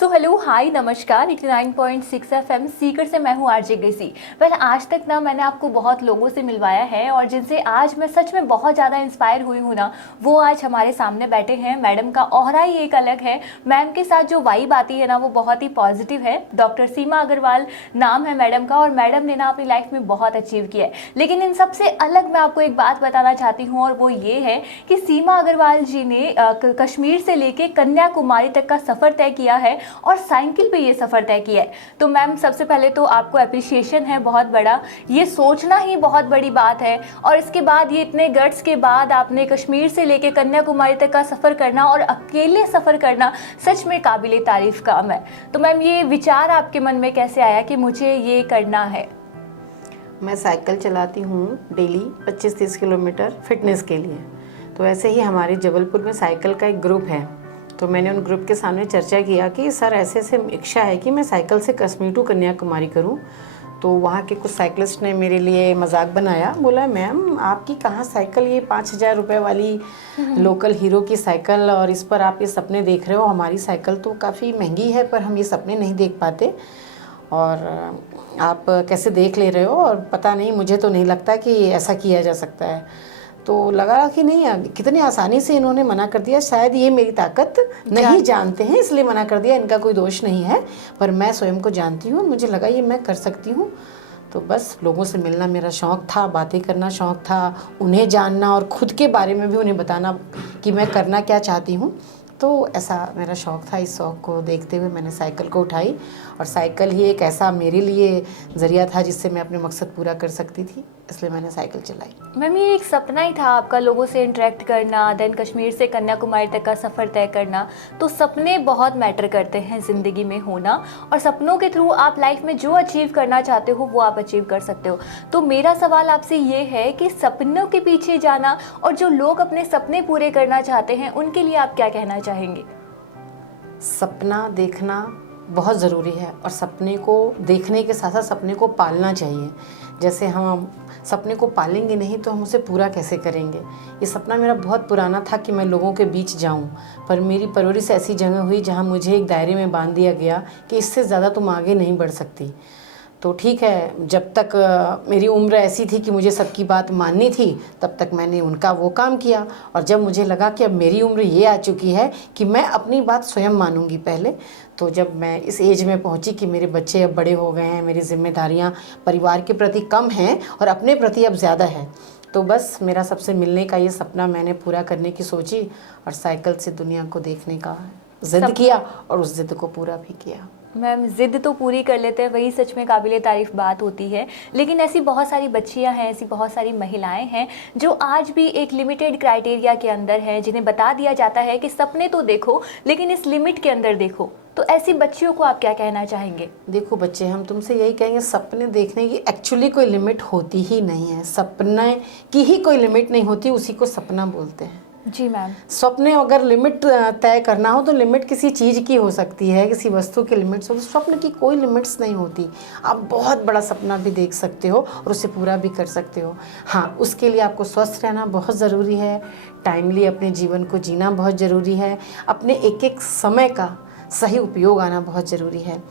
So hello hi नमस्कार 89.6 FM Sikar से मैं हूँ आरजे ग्रेसी। वेल आज तक ना मैंने आपको बहुत लोगों से मिलवाया है और जिनसे आज मैं सच में बहुत ज़्यादा इंस्पायर हुई हूँ ना, वो आज हमारे सामने बैठे हैं। मैडम का ऑरा ही एक अलग है। मैम के साथ जो वाइब आती है ना वो बहुत ही पॉजिटिव है। डॉक्टर सीमा अग्रवाल नाम है मैडम का और मैडम ने ना अपनी लाइफ में बहुत अचीव किया है। लेकिन इन सबसे अलग मैं आपको एक बात बताना चाहती हूँ और वो ये है कि सीमा अग्रवाल जी ने कश्मीर से लेके कन्याकुमारी तक का सफ़र तय किया है और साइकिल पे ये सफ़र तय किया है। तो मैम सबसे पहले तो आपको अप्रिशिएशन है बहुत बड़ा, ये सोचना ही बहुत बड़ी बात है। और इसके बाद ये इतने गट्स के बाद आपने कश्मीर से लेके कन्याकुमारी तक का सफ़र करना और अकेले सफ़र करना सच में काबिले तारीफ़ काम है। तो मैम ये विचार आपके मन में कैसे आया कि मुझे ये करना है? मैं साइकिल चलाती हूँ डेली 25-30 किलोमीटर फिटनेस के लिए। तो ऐसे ही हमारे जबलपुर में साइकिल का एक ग्रुप है, तो मैंने उन ग्रुप के सामने चर्चा किया कि सर ऐसे ऐसे इच्छा है कि मैं साइकिल से कश्मीर टू कन्याकुमारी करूं। तो वहाँ के कुछ साइकिलिस्ट ने मेरे लिए मजाक बनाया, बोला मैम आपकी कहाँ साइकिल, ये 5,000 रुपये वाली लोकल हीरो की साइकिल, और इस पर आप ये सपने देख रहे हो। हमारी साइकिल तो काफ़ी महंगी है पर हम ये सपने नहीं देख पाते, और आप कैसे देख ले रहे हो, और पता नहीं, मुझे तो नहीं लगता कि ऐसा किया जा सकता है। तो लगा कि नहीं, कितनी आसानी से इन्होंने मना कर दिया। शायद ये मेरी ताकत नहीं जानते हैं इसलिए मना कर दिया, इनका कोई दोष नहीं है, पर मैं स्वयं को जानती हूँ, मुझे लगा ये मैं कर सकती हूँ। तो बस लोगों से मिलना मेरा शौक़ था, बातें करना शौक़ था, उन्हें जानना और ख़ुद के बारे में भी उन्हें बताना कि मैं करना क्या चाहती हूँ। तो ऐसा मेरा शौक़ था। इस शौक़ को देखते हुए मैंने साइकिल को उठाई, और साइकिल ही एक ऐसा मेरे लिए ज़रिया था जिससे मैं अपने मकसद पूरा कर सकती थी, इसलिए मैंने साइकिल चलाई। मैम ये एक सपना ही था आपका, लोगों से इंटरेक्ट करना, देन कश्मीर से कन्याकुमारी तक का सफ़र तय करना। तो सपने बहुत मैटर करते हैं ज़िंदगी में होना, और सपनों के थ्रू आप लाइफ में जो अचीव करना चाहते हो वो आप अचीव कर सकते हो। तो मेरा सवाल आपसे ये है कि सपनों के पीछे जाना और जो लोग अपने सपने पूरे करना चाहते हैं उनके लिए आप क्या कहना चाहेंगे? सपना देखना बहुत ज़रूरी है, और सपने को देखने के साथ साथ सपने को पालना चाहिए। जैसे हम सपने को पालेंगे नहीं तो हम उसे पूरा कैसे करेंगे। ये सपना मेरा बहुत पुराना था कि मैं लोगों के बीच जाऊं, पर मेरी परवरिश ऐसी जगह हुई जहां मुझे एक दायरे में बांध दिया गया कि इससे ज़्यादा तुम आगे नहीं बढ़ सकती। तो ठीक है, जब तक मेरी उम्र ऐसी थी कि मुझे सबकी बात माननी थी, तब तक मैंने उनका वो काम किया, और जब मुझे लगा कि अब मेरी उम्र ये आ चुकी है कि मैं अपनी बात स्वयं मानूंगी पहले, तो जब मैं इस एज में पहुंची कि मेरे बच्चे अब बड़े हो गए हैं, मेरी जिम्मेदारियां परिवार के प्रति कम हैं और अपने प्रति अब ज़्यादा है, तो बस मेरा सबसे मिलने का ये सपना मैंने पूरा करने की सोची, और साइकिल से दुनिया को देखने का ज़िद किया, और उस ज़िद को पूरा भी किया। मैम ज़िद तो पूरी कर लेते हैं, वही सच में काबिले तारीफ़ बात होती है। लेकिन ऐसी बहुत सारी बच्चियां हैं, ऐसी बहुत सारी महिलाएं हैं जो आज भी एक लिमिटेड क्राइटेरिया के अंदर हैं, जिन्हें बता दिया जाता है कि सपने तो देखो लेकिन इस लिमिट के अंदर देखो। तो ऐसी बच्चियों को आप क्या कहना चाहेंगे? देखो बच्चे, हम तुमसे यही कहेंगे, सपने देखने की एक्चुअली कोई लिमिट होती ही नहीं है। सपने की ही कोई लिमिट नहीं होती, उसी को सपना बोलते हैं। जी मैम। स्वप्ने अगर लिमिट तय करना हो तो लिमिट किसी चीज़ की हो सकती है, किसी वस्तु की लिमिट्स हो, तो स्वप्न की कोई लिमिट्स नहीं होती। आप बहुत बड़ा सपना भी देख सकते हो और उसे पूरा भी कर सकते हो। हाँ, उसके लिए आपको स्वस्थ रहना बहुत ज़रूरी है, टाइमली अपने जीवन को जीना बहुत ज़रूरी है, अपने एक एक समय का सही उपयोग आना बहुत ज़रूरी है।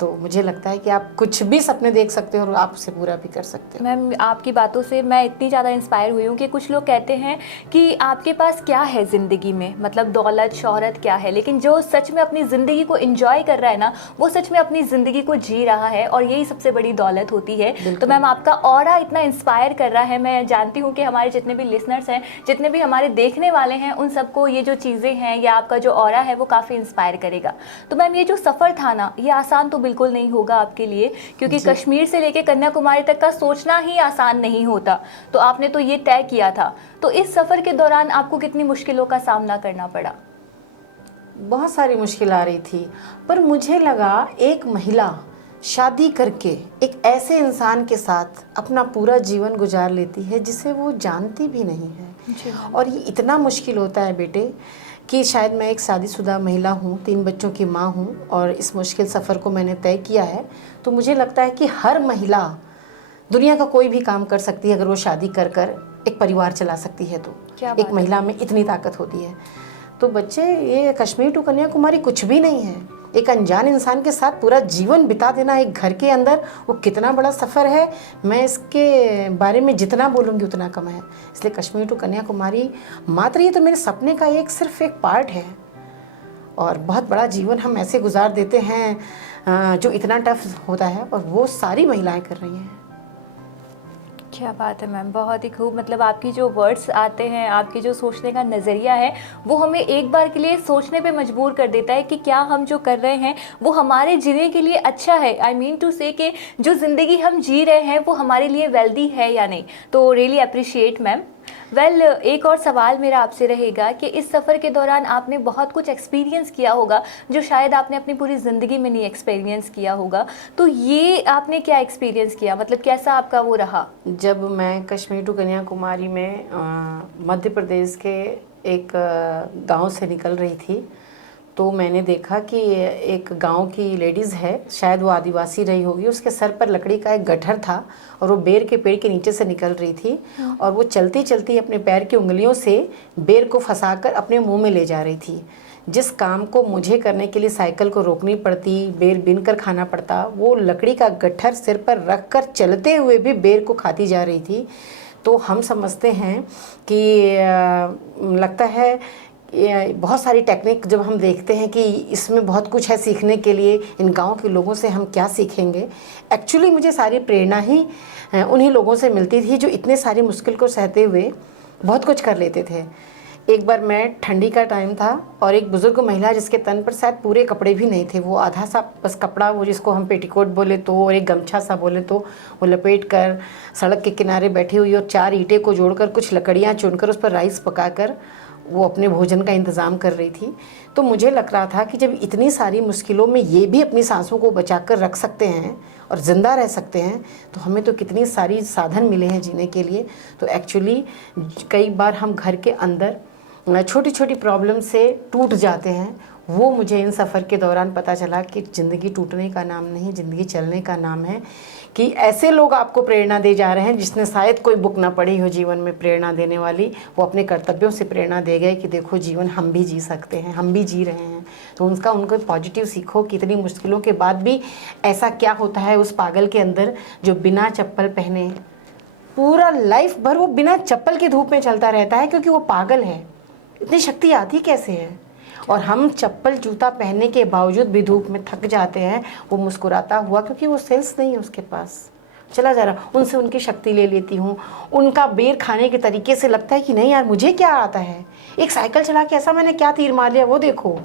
तो मुझे लगता है कि आप कुछ भी सपने देख सकते हो और आप उसे पूरा भी कर सकते हो। मैम आपकी बातों से मैं इतनी ज़्यादा इंस्पायर हुई हूँ कि कुछ लोग कहते हैं कि आपके पास क्या है ज़िंदगी में, मतलब दौलत शोहरत क्या है, लेकिन जो सच में अपनी ज़िंदगी को एंजॉय कर रहा है ना, वो सच में अपनी ज़िंदगी को जी रहा है, और यही सबसे बड़ी दौलत होती है। तो मैम आपका ऑरा इतना इंस्पायर कर रहा है। मैं जानती हूँ कि हमारे जितने भी लिसनर्स हैं, जितने भी हमारे देखने वाले हैं, उन सबको ये जो चीज़ें हैं या आपका जो ऑरा है वो काफ़ी इंस्पायर करेगा। तो मैम ये जो सफ़र था ना, ये आसान तो बिल्कुल नहीं होगा आपके लिए, क्योंकि कश्मीर से लेके कन्याकुमारी तक का सोचना ही आसान नहीं होता। तो आपने तो ये तय किया था, तो इस सफ़र के दौरान आपको कितनी मुश्किलों का सामना करना पड़ा? बहुत सारी मुश्किल आ रही थी, पर मुझे लगा एक महिला शादी करके एक ऐसे इंसान के साथ अपना पूरा जीवन गुजार लेती है जिसे वो जानती भी नहीं है। और ये इतना मुश्किल होता है बेटे कि शायद मैं एक शादीशुदा महिला हूँ, 3 बच्चों की माँ हूँ, और इस मुश्किल सफ़र को मैंने तय किया है। तो मुझे लगता है कि हर महिला दुनिया का कोई भी काम कर सकती है अगर वो शादी कर कर एक परिवार चला सकती है। तो एक महिला में इतनी ताकत होती है। तो बच्चे, ये कश्मीर टू कन्याकुमारी कुछ भी नहीं है। एक अनजान इंसान के साथ पूरा जीवन बिता देना एक घर के अंदर, वो कितना बड़ा सफ़र है। मैं इसके बारे में जितना बोलूँगी उतना कम है। इसलिए कश्मीर टू कन्याकुमारी मात्र ये तो मेरे सपने का सिर्फ एक पार्ट है। और बहुत बड़ा जीवन हम ऐसे गुजार देते हैं जो इतना टफ होता है, और वो सारी महिलाएं कर रही हैं। क्या बात है मैम, बहुत ही खूब। मतलब आपकी जो वर्ड्स आते हैं, आपकी जो सोचने का नज़रिया है, वो हमें एक बार के लिए सोचने पे मजबूर कर देता है कि क्या हम जो कर रहे हैं वो हमारे जीने के लिए अच्छा है। आई मीन टू से कि जो ज़िंदगी हम जी रहे हैं वो हमारे लिए वेल्दी है या नहीं। तो रियली अप्रिशिएट मैम। वेल, एक और सवाल मेरा आपसे रहेगा कि इस सफ़र के दौरान आपने बहुत कुछ एक्सपीरियंस किया होगा जो शायद आपने अपनी पूरी ज़िंदगी में नहीं एक्सपीरियंस किया होगा। तो ये आपने क्या एक्सपीरियंस किया, मतलब कैसा आपका वो रहा? जब मैं कश्मीर टू कन्याकुमारी में मध्य प्रदेश के एक गांव से निकल रही थी, तो मैंने देखा कि एक गांव की लेडीज़ है, शायद वो आदिवासी रही होगी, उसके सर पर लकड़ी का एक गट्ठर था और वो बेर के पेड़ के नीचे से निकल रही थी, और वो चलती चलती अपने पैर की उंगलियों से बेर को फंसाकर अपने मुंह में ले जा रही थी। जिस काम को मुझे करने के लिए साइकिल को रोकनी पड़ती, बेर बीन कर खाना पड़ता, वो लकड़ी का गट्ठर सिर पर रख कर चलते हुए भी बेर को खाती जा रही थी। तो हम समझते हैं कि लगता है बहुत सारी टेक्निक जब हम देखते हैं कि इसमें बहुत कुछ है सीखने के लिए, इन गाँव के लोगों से हम क्या सीखेंगे। एक्चुअली मुझे सारी प्रेरणा ही उन्हीं लोगों से मिलती थी जो इतने सारी मुश्किल को सहते हुए बहुत कुछ कर लेते थे। एक बार मैं, ठंडी का टाइम था, और एक बुज़ुर्ग महिला जिसके तन पर शायद पूरे कपड़े भी नहीं थे, वो आधा सा बस कपड़ा, वो जिसको हम पेटीकोट बोले तो, और एक गमछा सा बोले तो, वो लपेट कर सड़क के किनारे बैठी हुई और 4 ईंटें को जोड़कर कुछ लकड़ियाँ चुनकर उस पर राइस पकाकर वो अपने भोजन का इंतज़ाम कर रही थी। तो मुझे लग रहा था कि जब इतनी सारी मुश्किलों में ये भी अपनी सांसों को बचा कर रख सकते हैं और ज़िंदा रह सकते हैं, तो हमें तो कितनी सारी साधन मिले हैं जीने के लिए। तो एक्चुअली कई बार हम घर के अंदर छोटी छोटी प्रॉब्लम से टूट जाते हैं। वो मुझे इन सफ़र के दौरान पता चला कि ज़िंदगी टूटने का नाम नहीं, ज़िंदगी चलने का नाम है। कि ऐसे लोग आपको प्रेरणा दे जा रहे हैं जिसने शायद कोई बुक ना पढ़ी हो जीवन में प्रेरणा देने वाली, वो अपने कर्तव्यों से प्रेरणा दे गए कि देखो जीवन हम भी जी सकते हैं, हम भी जी रहे हैं। तो उनको पॉजिटिव सीखो कि इतनी मुश्किलों के बाद भी ऐसा क्या होता है उस पागल के अंदर जो बिना चप्पल पहने पूरा लाइफ भर वो बिना चप्पल की धूप में चलता रहता है, क्योंकि वो पागल है। इतनी शक्ति आती कैसे है? और हम चप्पल जूता पहनने के बावजूद भी धूप में थक जाते हैं, वो मुस्कुराता हुआ, क्योंकि वो सेल्स नहीं है उसके पास, चला जा रहा। उनसे उनकी शक्ति ले लेती हूँ, उनका बेर खाने के तरीके से लगता है कि नहीं यार मुझे क्या आता है, एक साइकिल चला के ऐसा मैंने क्या तीर मार लिया, वो देखो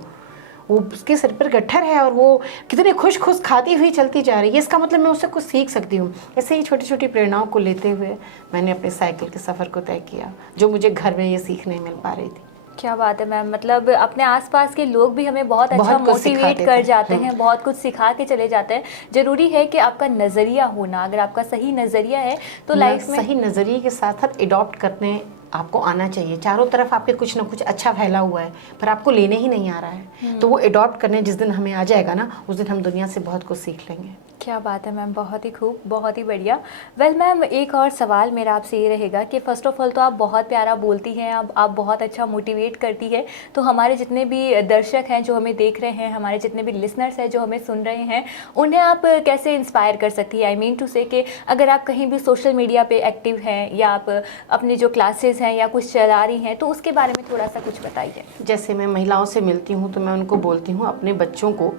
वो उसके सिर पर गट्ठर है और वो कितने खुश खाती हुई चलती जा रही है, इसका मतलब मैं उससे कुछ सीख सकती हूँ। ऐसे ही छोटी छोटी प्रेरणाओं को लेते हुए मैंने अपने साइकिल के सफ़र को तय किया, जो मुझे घर में ये सीख नहीं मिल पा रही थी। क्या बात है मैम, मतलब अपने आसपास के लोग भी हमें बहुत अच्छा मोटिवेट कर जाते हैं, बहुत कुछ सिखा के चले जाते हैं। ज़रूरी है कि आपका नज़रिया होना, अगर आपका सही नज़रिया है तो लाइफ में सही नज़रिए के साथ साथ एडॉप्ट करने आपको आना चाहिए। चारों तरफ आपके कुछ ना कुछ अच्छा फैला हुआ है, पर आपको लेने ही नहीं आ रहा है। तो वो एडॉप्ट करने जिस दिन हमें आ जाएगा ना, उस दिन हम दुनिया से बहुत कुछ सीख लेंगे। क्या बात है मैम, बहुत ही खूब, बहुत ही बढ़िया। वेल मैम, एक और सवाल मेरा आपसे ये रहेगा कि फ़र्स्ट ऑफ ऑल तो आप बहुत प्यारा बोलती हैं, आप बहुत अच्छा मोटिवेट करती है। तो हमारे जितने भी दर्शक हैं जो हमें देख रहे हैं, हमारे जितने भी लिसनर्स हैं जो हमें सुन रहे हैं, उन्हें आप कैसे इंस्पायर कर सकती है? आई मीन टू से कि अगर आप कहीं भी सोशल मीडिया पे एक्टिव हैं या आप अपनी जो क्लासेस हैं या कुछ चला रही हैं, तो उसके बारे में थोड़ा सा कुछ बताइए। जैसे मैं महिलाओं से मिलती हूँ तो मैं उनको बोलती हूँ अपने बच्चों को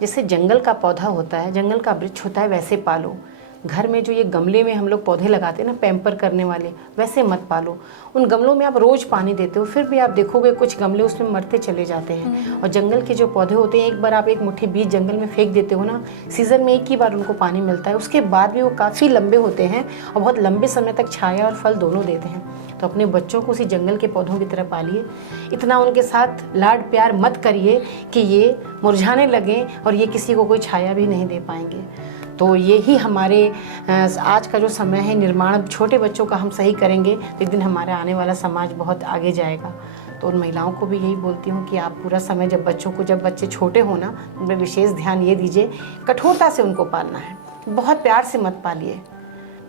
जैसे जंगल का पौधा होता है, जंगल का वृक्ष होता है, वैसे पालो। घर में जो ये गमले में हम लोग पौधे लगाते हैं ना, पैम्पर करने वाले, वैसे मत पालो। उन गमलों में आप रोज़ पानी देते हो, फिर भी आप देखोगे कुछ गमले उसमें मरते चले जाते हैं। और जंगल के जो पौधे होते हैं, एक बार आप एक मुट्ठी बीज जंगल में फेंक देते हो ना, सीज़न में एक ही बार उनको पानी मिलता है, उसके बाद भी वो काफ़ी लंबे होते हैं और बहुत लंबे समय तक छाया और फल दोनों देते हैं। तो अपने बच्चों को उसी जंगल के पौधों की तरह पालिए। इतना उनके साथ लाड प्यार मत करिए कि ये मुरझाने लगें और ये किसी को कोई छाया भी नहीं दे पाएंगे। तो यही हमारे आज का जो समय है, निर्माण छोटे बच्चों का हम सही करेंगे तो एक दिन हमारा आने वाला समाज बहुत आगे जाएगा। तो उन महिलाओं को भी यही बोलती हूँ कि आप पूरा समय जब बच्चे छोटे हो ना, उनमें विशेष ध्यान ये दीजिए, कठोरता से उनको पालना है, बहुत प्यार से मत पालिए।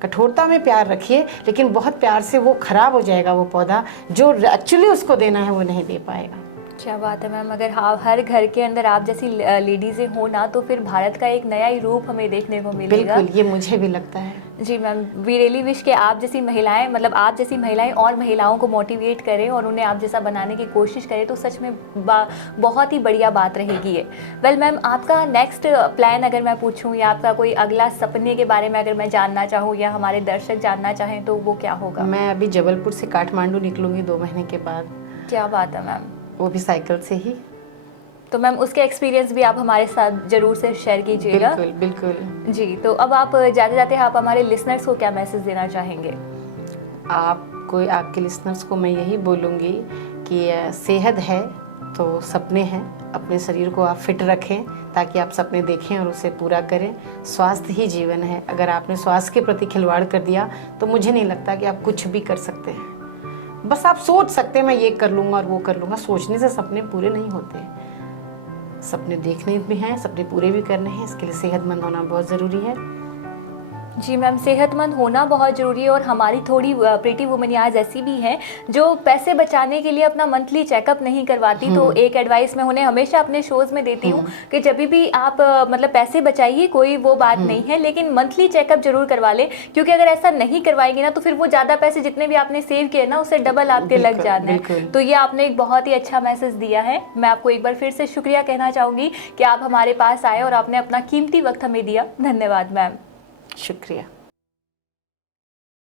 कठोरता में प्यार रखिए, लेकिन बहुत प्यार से वो खराब हो जाएगा वो पौधा, जो एक्चुअली उसको देना है वो नहीं दे पाएगा। क्या बात है मैम, अगर हाँ हर घर के अंदर आप जैसी लेडीज़ें हो ना, तो फिर भारत का एक नया ही रूप हमें देखने को मिलेगा। बिल्कुल, ये मुझे भी लगता है। जी मैम, वी रियली विश कि आप जैसी महिलाएं, मतलब आप जैसी महिलाएं और महिलाओं को मोटिवेट करें और उन्हें आप जैसा बनाने की कोशिश करें, तो सच में बहुत ही बढ़िया बात रहेगी ये। वेल मैम, आपका नेक्स्ट प्लान अगर मैं पूछूं, या आपका कोई अगला सपने के बारे में अगर मैं जानना चाहूँ, या हमारे दर्शक जानना चाहें, तो वो क्या होगा? मैं अभी जबलपुर से काठमांडू निकलूंगी 2 महीने के बाद। क्या बात है मैम, वो भी साइकिल से ही। तो मैम उसके एक्सपीरियंस भी आप हमारे साथ ज़रूर से शेयर कीजिएगा। बिल्कुल बिल्कुल। जी, तो अब आप जाते जाते आप हमारे लिसनर्स को क्या मैसेज देना चाहेंगे? आपके लिसनर्स को मैं यही बोलूँगी कि सेहत है तो सपने हैं। अपने शरीर को आप फिट रखें ताकि आप सपने देखें और उसे पूरा करें। स्वास्थ्य ही जीवन है। अगर आपने स्वास्थ्य के प्रति खिलवाड़ कर दिया तो मुझे नहीं लगता कि आप कुछ भी कर सकते हैं। बस आप सोच सकते हैं मैं ये कर लूँगा और वो कर लूँगा। सोचने से सपने पूरे नहीं होते। सपने देखने भी हैं, सपने पूरे भी करने हैं। इसके लिए सेहतमंद होना बहुत ज़रूरी है। जी मैम, सेहतमंद होना बहुत ज़रूरी है। और हमारी थोड़ी प्रीटी वुमन आज ऐसी भी हैं जो पैसे बचाने के लिए अपना मंथली चेकअप नहीं करवाती। तो एक एडवाइस मैं उन्हें हमेशा अपने शोज़ में देती हूँ कि जब भी आप मतलब पैसे बचाइए, कोई वो बात नहीं है, लेकिन मंथली चेकअप जरूर करवा लें। क्योंकि अगर ऐसा नहीं करवाएंगे ना, तो फिर वो ज़्यादा पैसे जितने भी आपने सेव किए ना, उससे डबल आपके लग जाना है। तो ये आपने एक बहुत ही अच्छा मैसेज दिया है। मैं आपको एक बार फिर से शुक्रिया कहना चाहूँगी कि आप हमारे पास आए और आपने अपना कीमती वक्त हमें दिया। धन्यवाद मैम। शुक्रिया।